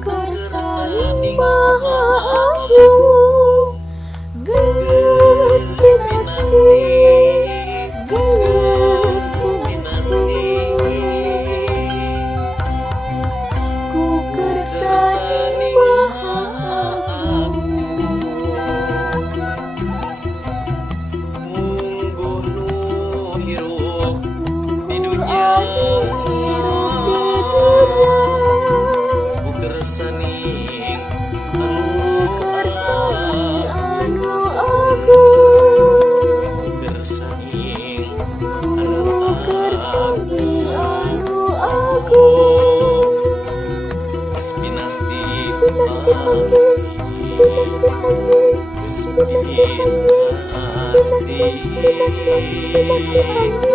kersani maha agung geus pinasti geus pinasti ku kersani maha agung mungguh nu hirup di dunia kersani anu agung kersani anu agung pinasti pinasti panggih pinasti panggih pinasti panggih pinasti panggih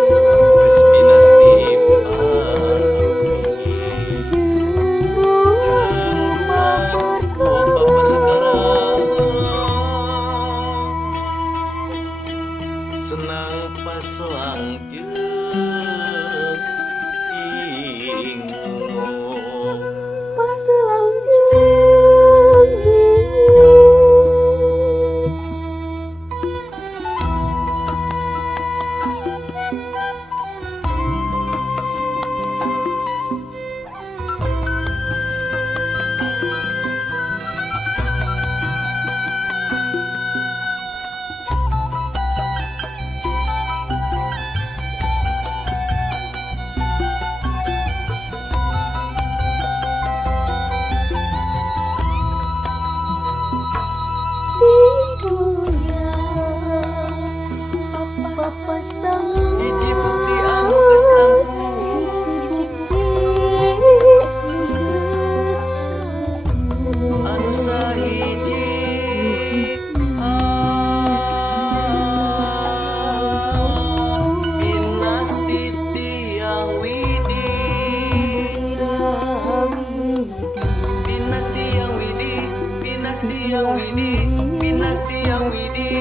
senang pas langjut ingung pas langjut pasang hiji bukti anu geus tangguh hiji anu sahiji pinasti tiang widi pinasti yang widi pinasti yang widi pinasti yang widi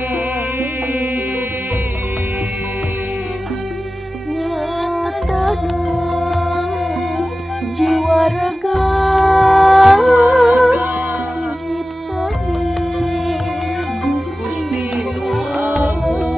jiwa raga ciptani Gusti nu agung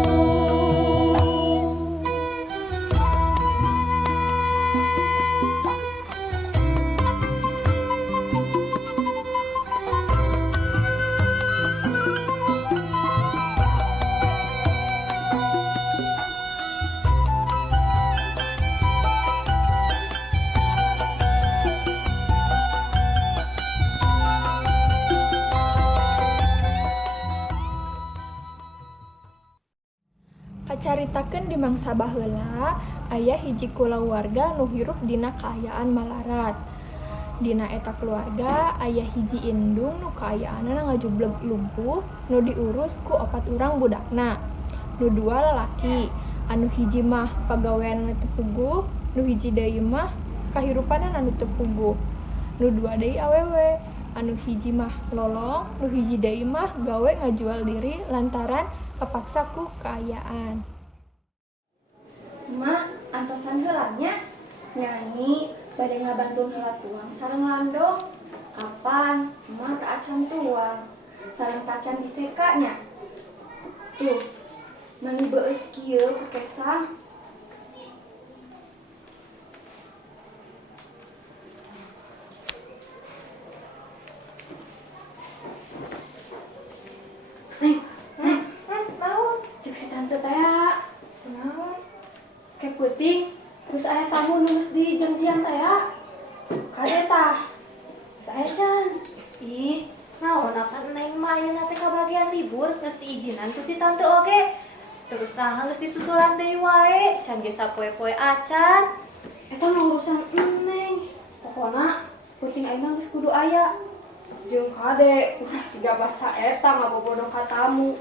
Kacaritakeun di mangsa baheula aya hiji kulawarga nu hirup dina kaayaan malarat. Dina eta keluarga aya hiji indung nu kaayaanna ngajubleg lumpuh nu diurus ku 4 urang budakna. Nu 2 lalaki, anu hiji mah pagaweanna teu puguh, nu hiji deui mah kahirupanna anu teu puguh. Nu 2 deui awewe, anu hiji mah lolong, nu hiji deui mah gawe ngajual diri lantaran kapaksa ku kaayaan. Mak, antosan heulanya nyanyi bade ngabantu heula tuang sareng landong. Kapan? Mak teu acan tuang. Sareng tacan disekanya. Tuh, mani beueus kieu ku kesang. Cek si tante teh. Naon? Ke peuting, geus aya tamu nu geus di janjian teh ya. Kade tah. Geus aya can. Ih, naon akan neng mah ayeuna teh kabagian libur geus diizinan ku si tante oge. Terus nahan geus disusulan deui wae, can ge sapoe-poe acan. Eta mah urusan neng. Pokona peuting ayeuna geus kudu aya. Jeung kade ulah siga basa eta ngabobodo ka tamu.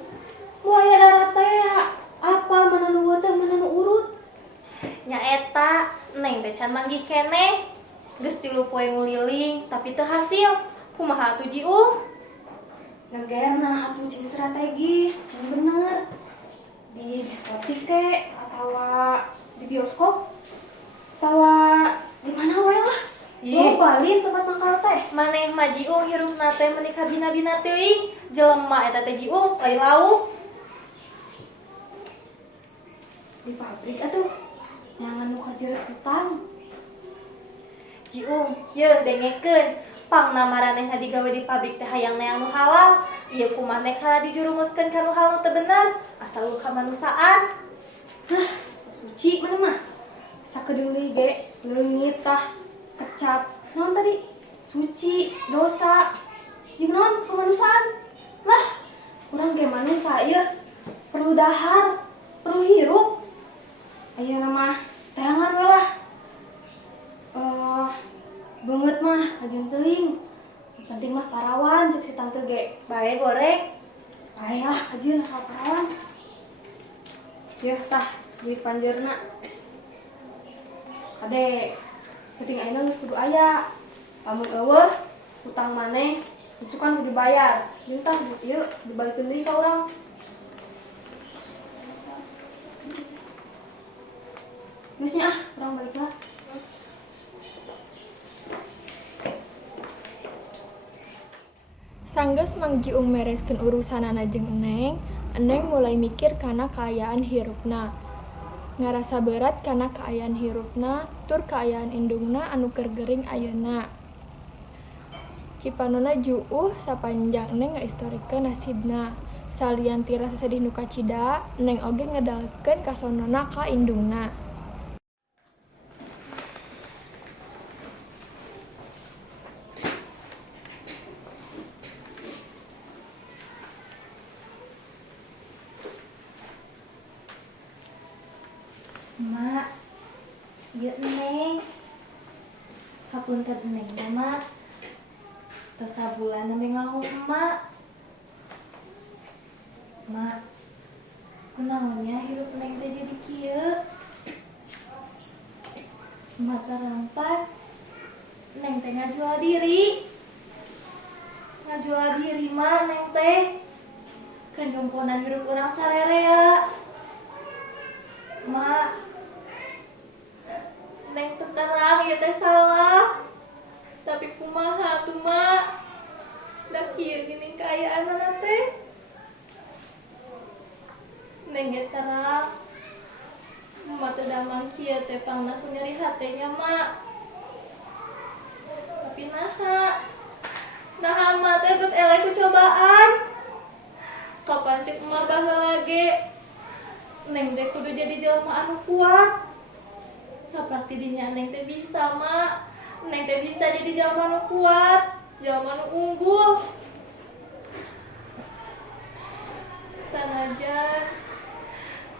Mu aya darat teh apa mana nu teh mana nu urut. Nya eta neng teh can manggih keneh. Geus 3 poe nguliling tapi teu hasil. Kumaha atuh Jiung? Negerna atuh jeung strategis, jeung bener. Di diskotik ke atawa di bioskop atawa di mana wae lah. Lo balin tempat mangkal teh Maneh mah Jiung hirupna teh menikah bina-bina teuing. Jelema eta teh Jiung lain lauk. Di pabrik atuh. Jangan nu kajerat hutang. Jiung, yeuh dengekeun. Pangna maranehna digawe di pabrik teh hayang neang nu halal. Ieu kumaha teh kala dijurumuskeun ka nu halal teu bener. Asal lu kamanusaan. Suci mana mah? Sakedeung deui ge leungit tah kecap. Naon tadi? Suci, dosa. Jeung naon kemanusiaan? Lah, urang ge manusia ieu perlu dahar, perlu hirup. Ayeuna mah teangan we lah. Beungeut mah kajeun teuing. Yang penting mah parawan cek si tante ge. Bae goreng. Bae lah kajeun asal parawan. Yeuh tah, duit panjeurna. Kade, penting ayeuna geus kudu aya. Lamun eueuh, hutang maneh geus kan kudu dibayar. Ieu tah duit ieu dibalikeun deui ka urang. Geus nya urang balik lah. Sanggeus Mang Jiung mereskeun urusanana jeung Eneng mulai mikir kana kaayaan hirupna. Ngarasa berat kana kaayaan hirupna, tur kaayaan indungna anu keur gering ayeuna. Cipanonna juuh sapanjang Eneng ngaistorikeun nasibna. Salian ti rasa sedih nu kacida, Eneng oge ngedalkeun kasonona ka indungna. Mak, ieu Neng. Hapunten Neng teh Mak. Tos sabulan nami nganggu emak. Mak, kunaonnya hirup Neng teh jadi kieu? Emak terampat. Neng teh ngajual diri. Ngajual diri Mak Neng teh. Kan jomponan hirup urang sarerea. Mak, Neng terang ya teh salah. Tapi kumaha tuh Mak? Da kieu geuning kaayaanna teh. Neng ge terang. Mak teh damang kieu teh pangna ku nyeri hatenya Mak. Tapi naha? Naha Mak teh bet eleh ku cobaan. Kapan cek emak baheula ge? Neng teh kudu jadi jelema anu kuat. Saprati dinya Neng teh bisa, Mak. Neng teh bisa jadi jelema anu kuat, jelema anu unggul.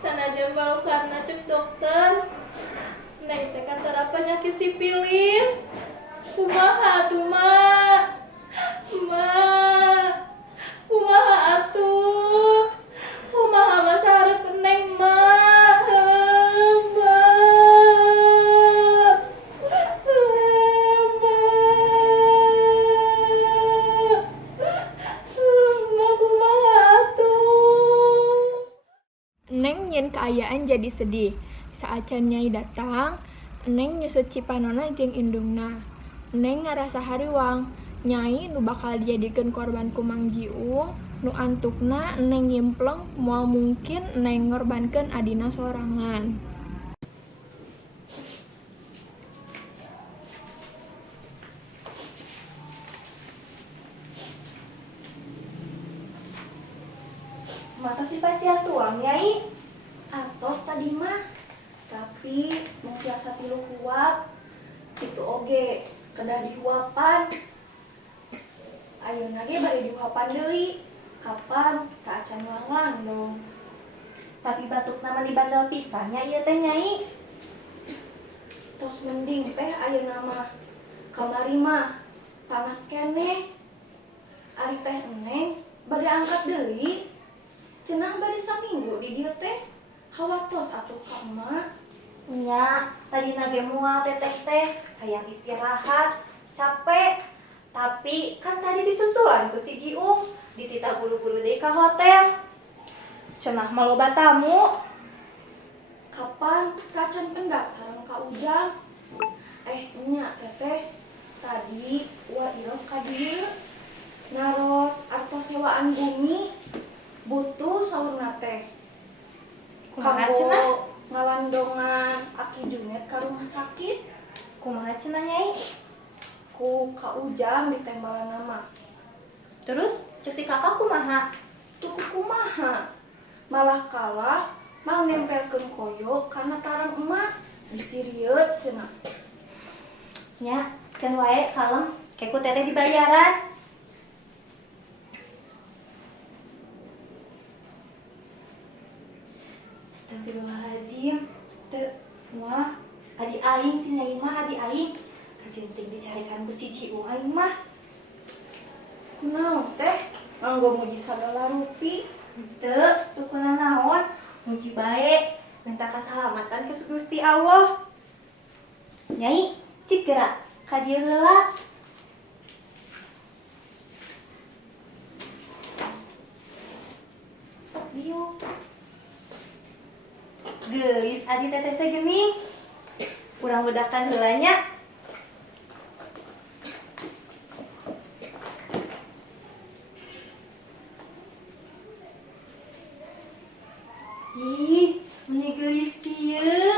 Sanajan balokarna cek dokter. Neng teh katara penyakit sipilis. Kumaha tuh, Mak? Mak, kumaha atuh? Kumaha masa hareup Neng, Mak? Eneng nyen kaayaan jadi sedih. Saacan Nyai datang, Eneng nyusut cipanonna jeung indungna. Eneng ngarasa hariwang, Nyai nu bakal dijadikeun korban ku Mang Jiung, nu antukna Eneng nyimpleng moal mungkin Eneng ngorbankeun adina sorangan. Mata si pasien tuang Nyai. Atos tadi mah. Tapi mau biasa tilu huap. Itu oge kedah dihuapan. Ayeuna ge bari dihuapan deui. Kapan tak acan langlang dong. Tapi batuk nama di bandel pisannya ieu teh Nyai. Tos mending teh ayeuna mah. Kamari mah panas keneh. Ari teh Eneng bade angkat deui. Cenah bade saminggu di dieu teh. Hawa tos atuh ka emak. Nya, tadi nage mual teteh teh, hayang istirahat, capek. Tapi kan tadi disusulan ku si Jiung, dititah buru-buru deui ka hotel. Cenah maloba tamu. Kapan kacan pendak sareng ka Ujang? Nya teteh tadi wa iro cobaan bumi butuh saurna teh. Kumaha Kabo cenah? ngalandongan Aki Junet ke rumah sakit Kumaha cenah Nyai? ku Kak Ujang ditembalan nama. Terus cek si kakak kumaha? Tuku kumaha? Malah kalah mau nempelkeun koyo karena tarang emak disirieut cenah. Nya, kan wae kalem, keku teteh dibayaran. Astagfirullahaladzim. Teu, wah, adi aing si Nyai mah adi aing. Kajenting dicarikan ku si Ciung aing mah. Kunaon teh? Nganggo muji sagala rupi. Teu, tukuna naon? Muji bae, minta keselamatan ke Gusti Allah. Nyai, cik gerak, ka dieu heula. Sok dieu. Geulis adi teteh teh geuning. Urang bedakan heula nya. Ih, meni geulis kieu.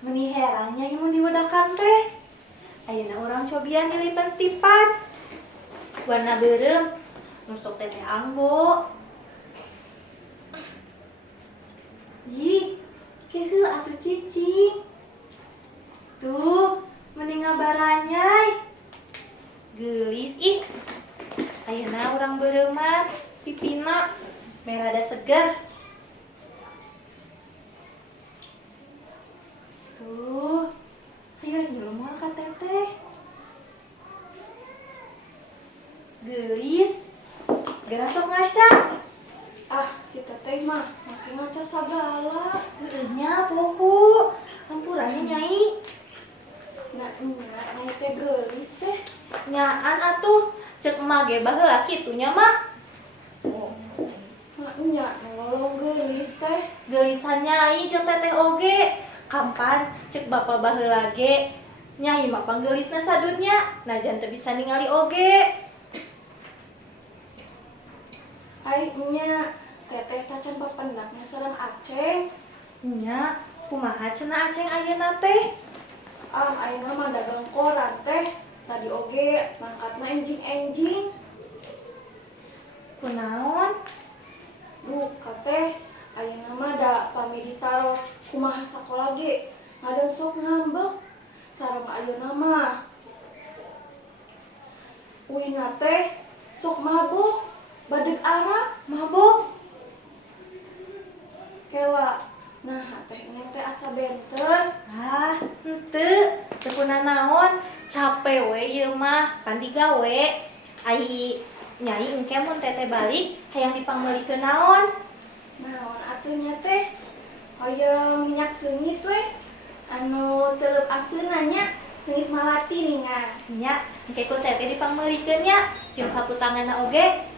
Meni herannya ieu mun diwedakan teh. Ayeuna urang cobian dilipan stipat. Warna beureum, nusuk teteh anggo. Ih, keukeul atuh cicing. Tuh, meni ngabaranyai. Geulis ih. Ayeuna urang beureuman, pipina merah da seger. Tuh, ayo ngilu moal ka teteh. Geulis, geura sok ngaca. Ah, si teteh mah makin ngaca sagala. Heueuh nya poho, hampurannya Nyai. Nah, nyai teh geulis teh. Nyaan atuh, cek emak ge baheula kitu nya mah. Nah, nya nolong geulis teh. Geurisan Nyai jeung teteh oge. Kampan cek bapa baheula ge. Nyai mah panggeulisna sadunya, najan teu bisa ningali oge. Ai nya teteh tacan papendaknya sareng Aceng. Nya, kumaha cenah Aceng ayeuna teh? Ah, ayeuna mah dagang koran teh. Tadi oge mangkatna enjing-enjing. Kunaon? Buka teh. Ayeuna mah da pami ditaros kumaha sakola ge. Ngadon sok ngambek. Sareng ayeuna mah uina teh sok mabuk. Badeg arak Mabok? kela. Nah, teh neng teh asa benter. Ah, henteu. Teu kuna naon, capek we ieu mah, pandi gawe. Ai Nyai engke mun teteh balik hayang dipangmeulikeun naon? Naon atunya teh? Hoyong minyak seungit we. Anu teleup akseuna nya seungit malati ningan. Nya, engke ku teteh dipangmeulikeun nya, jeung sapu tanganna oge.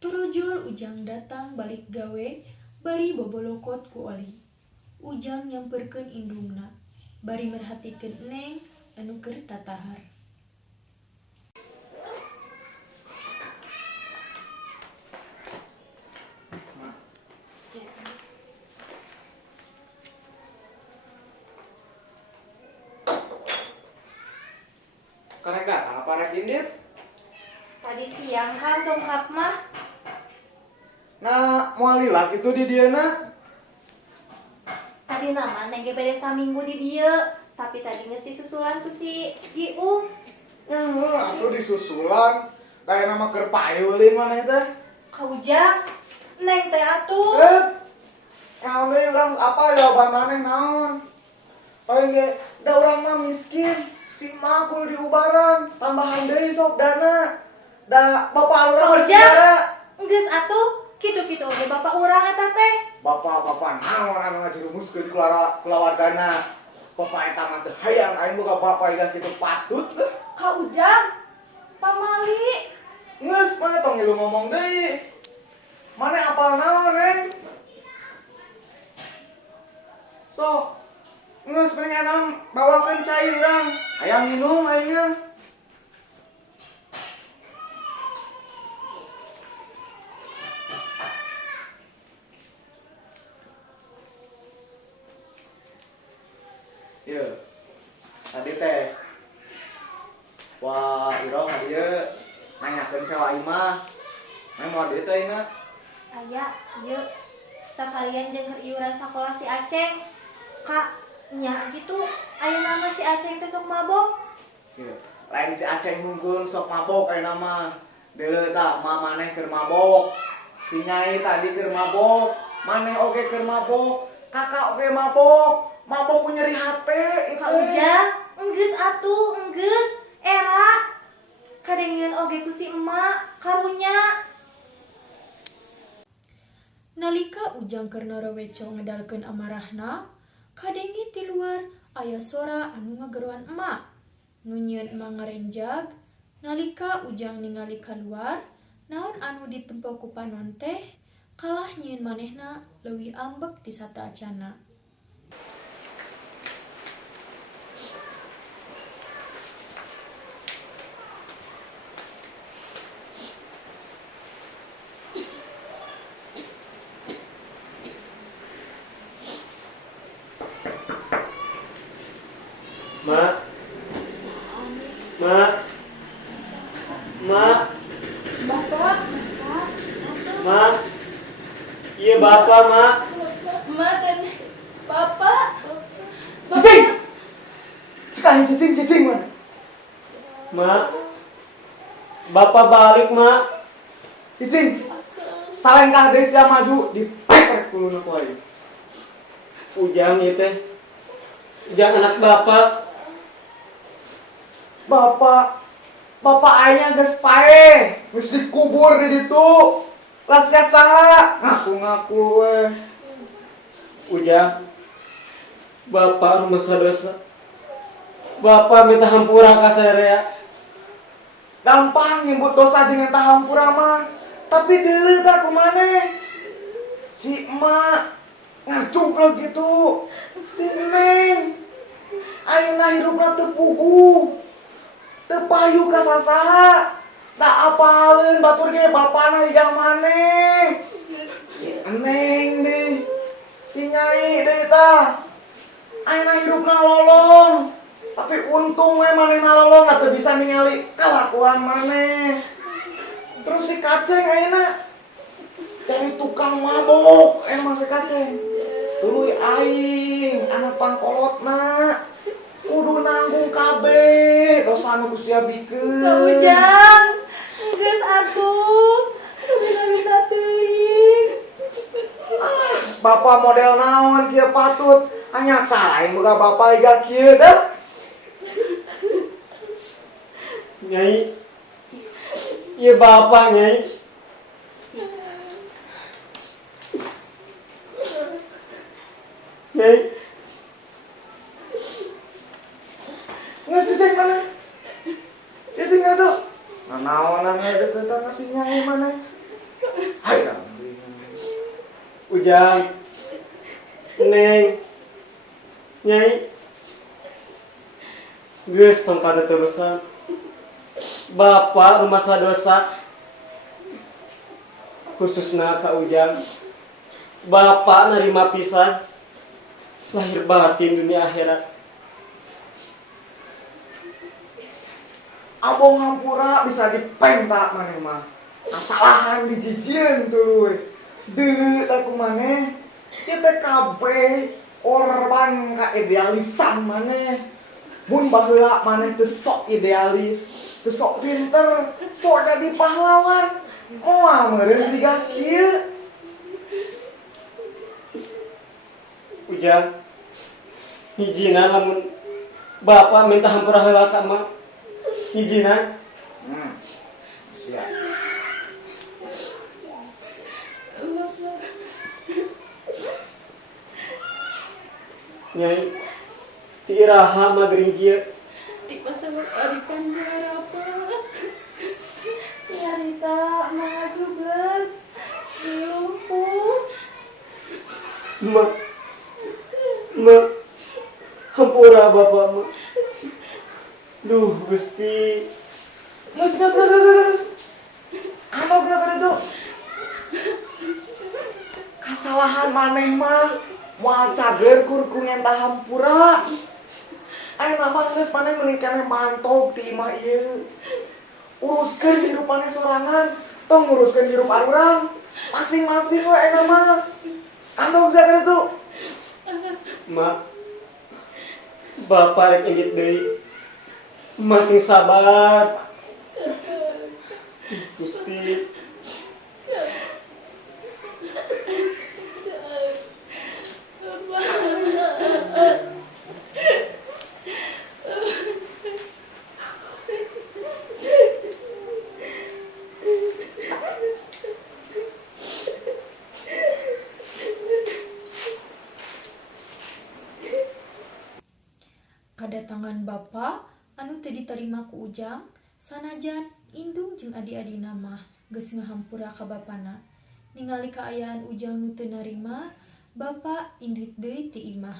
Turujul Ujang datang balik gawe, bari bobolokot ku Oli. Ujang nyamperkeun indungna, bari merhatikeun Neng anu keur tatahar. Karek datang apa rek indit? Tadi siang kan dongkap mah. Nah, moal lilak itu di dieuna. Tadi nama Neng ge bade saminggu di dieu, tapi tadi geus disusulan ku si Jiung. Atuh disusulan. Kayak nama keur payulin maneh teh. Ka Ujang, Neng teh atuh. Naon deui urang apa jawaban maneh naon? Paling ge da urang mah miskin. Si emak kudu diubaran, tambahan deui sok dana. Da bapak urang Ka Ujang, kerja. geus atuh, kitu-kitu oge bapak urang eta teh. Bapak naon anu ngajerumuskeun kulawargana. Bapak eta mah teu hayang aing boga bapak yang kitu patut. Kak Ujang, pamali. Geus mah tong ngilu ngomong deui. Mane apal naon, Neng? Sok. Geus pengen bawakeun cai urang. Hayang minum aingna. Iya. Tadi teh. Wah, Iro hadieu nanyakeun sewa imah. Nang mau dieu teh ina. Aya, ieu sakalian jeung keur iuran sakola si Aceng. Kak, nya gitu, aya nama si Aceng teh sok mabok. Iya. Lain si Aceng hungkul sok mabok ayeuna mah. Deuleu tak maneh keur mabok. Si Nyai tadi keur mabok, maneh oge keur mabok, kakak oge mabok. Mabok ku nyeri hate itu. Kak Ujang, enggeus atuh, enggeus. Era kadengeun oge ku si emak karunya. Nalika Ujang keur naraweco ngedalkeun amarahna, kadenge ti luar aya sora anu ngageruan emak. Nu nyieun emak ngarenjag, nalika Ujang ningali kaluar, naon anu ditempo ku panon teh, kalah nyieun manehna leuwih ambek ti sata acana. Mak. Mak. Mak. Bapak, Mak. Iya bapak, Mak. emak dan bapak. Cicing. Cicing mana? Mak. Bapak balik, Mak. Cicing. Salengkah deui sia maju dipeper kuluna ku aing. Ujang ieu teh. Ujang anak bapak. Bapak aingnya geus pae, geus dikubur di ditu. Lah sia saha? Ngaku-ngaku we. Ujang. Bapak rumah sadosa. Bapak minta hampura ka sarea. Gampang nyebut dosa jeung eta hampura mah. Tapi deuleu tah kumaneh. Si emak ngacuplek gitu. Si Neng ayeuna hirupna teu puguh. Teu payu ka sasaha. Da apaleun batur ge bapana hijang maneh. Si Neng deui. Si Nyai deui tah. Ayeuna hirupna lolong. Tapi untung we manehna lolong teu bisa ningali kalakuan maneh. Terus si Kaceng ayeuna jadi tukang mabok emang si Kaceng. Tuluy aing anak pangkolotna kudu nanggung kabeh dosa nu sia bikeun. Kak Ujang, enggeus atuh. Minta teuing. Bapak model naon kieu patut hanya kalain boga bapak liga kieu dah. Nyai. Iya bapak, Nyai. Nyai. Nggak cicing mana? Cicing nggak tuh? Nanaonan deketan si Nyai mana? Hai Ujang. Neng. Nyai. Geus tong kada terusan. Bapak rumah sadosa. Khususna ka Ujang. Bapak narima pisan lahir batin dunia akhirat. Abong hampura bisa dipentak maneh mah. Kasalahan dijijieun tuluy. Deuleu da kumaneh ieu teh kabeh korban ka idealisan maneh. Mun baheula maneh teu sok idealis, teu sok pinter, sok jadi pahlawan. Moal meureun siga kieu. Ujang. Hijina lamun bapak minta hampura heula ka emak. Hijina. Siap. Nyai. Ti iraha magering kieu. Tiba sabab aripan apa? Nyarita maju blek. Lumpuh. Mak. Mak. Hampura bapak mak. Duh, Gusti. Mus. Anu gara-gara itu. Kasalahan maneh mah moal cager kur ku ngentah hampura. nama geus maneh mending keneh mantog ti imah ieu. Uruskeun hidupane sorangan, tong nguruskeun hidup arurang. Masing-masing we enak mah. Andong sakit itu. Mak, bapak rek inget deui. Masing sabar. Gusti. Kedatangan bapa anu teu diterima ku Ujang, sanajan indung jeung adi-adina mah geus ngahampura ka bapana. Ningali kaayaan Ujang nu teu narima, bapa indit deui ti imah.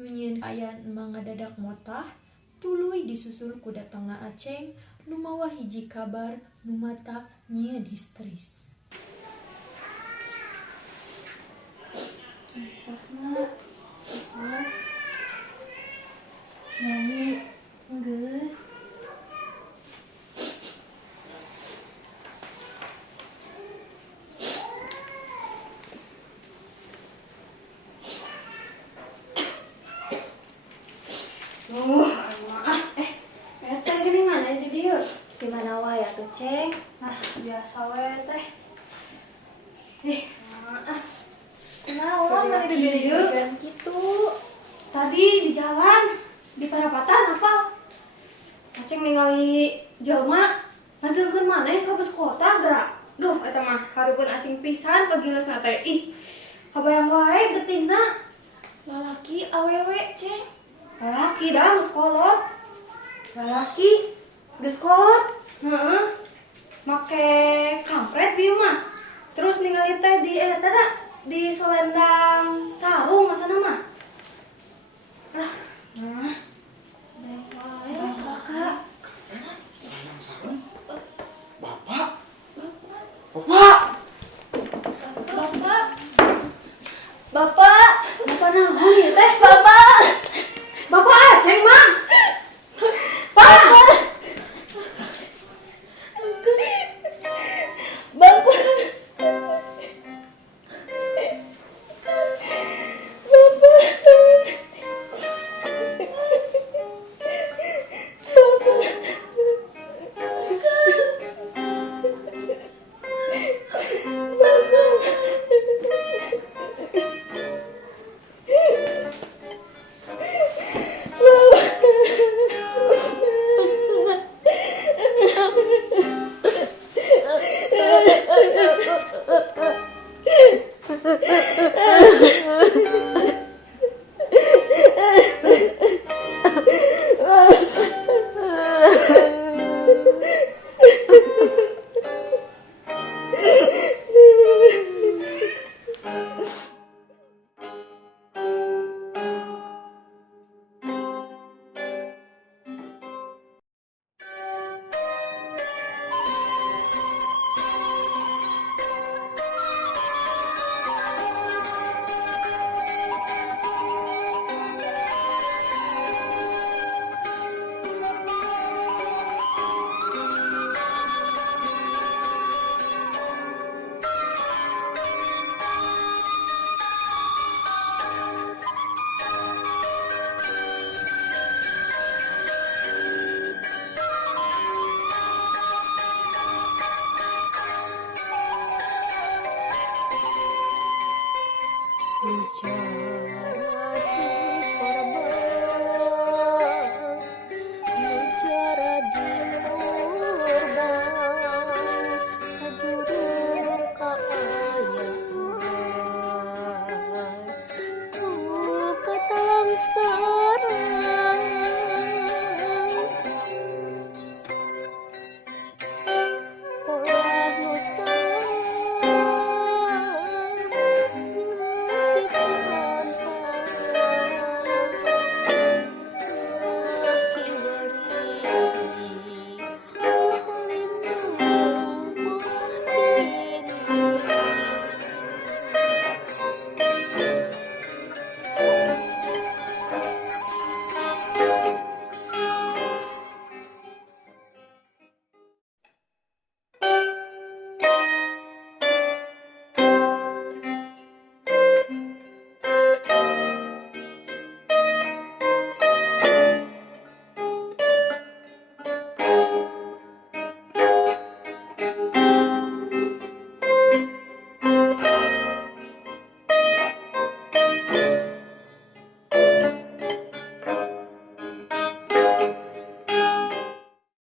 Nu nyieun kaayaan emang ngadadak motah, tuluy disusul ku datangna Aceng nu mawa hiji kabar nu matak nyieun histeris. Tos mak. Tos. Nyanyi geus. Maaf. Eta geuningan aya di dieu. Gimana wae atuh, Ceng? Biasa we teh. Maaf. Naon mah di dieu kitu? Tadi di jalan, di parapatan apa? Aceng ningali jelma ngajeulkeun maneh ka bus kota gerak. Duh, eta mah hareupeun acing pisan pagileusna teh. Ih, kabayang wae geutingna. Lalaki awewe, Ceng. Lalaki dah geus kolot. Lalaki geus kolot. Heeh. Make kampret bieu mah. Terus ningali teh di eta da di selendang sarung masana mah. Nah,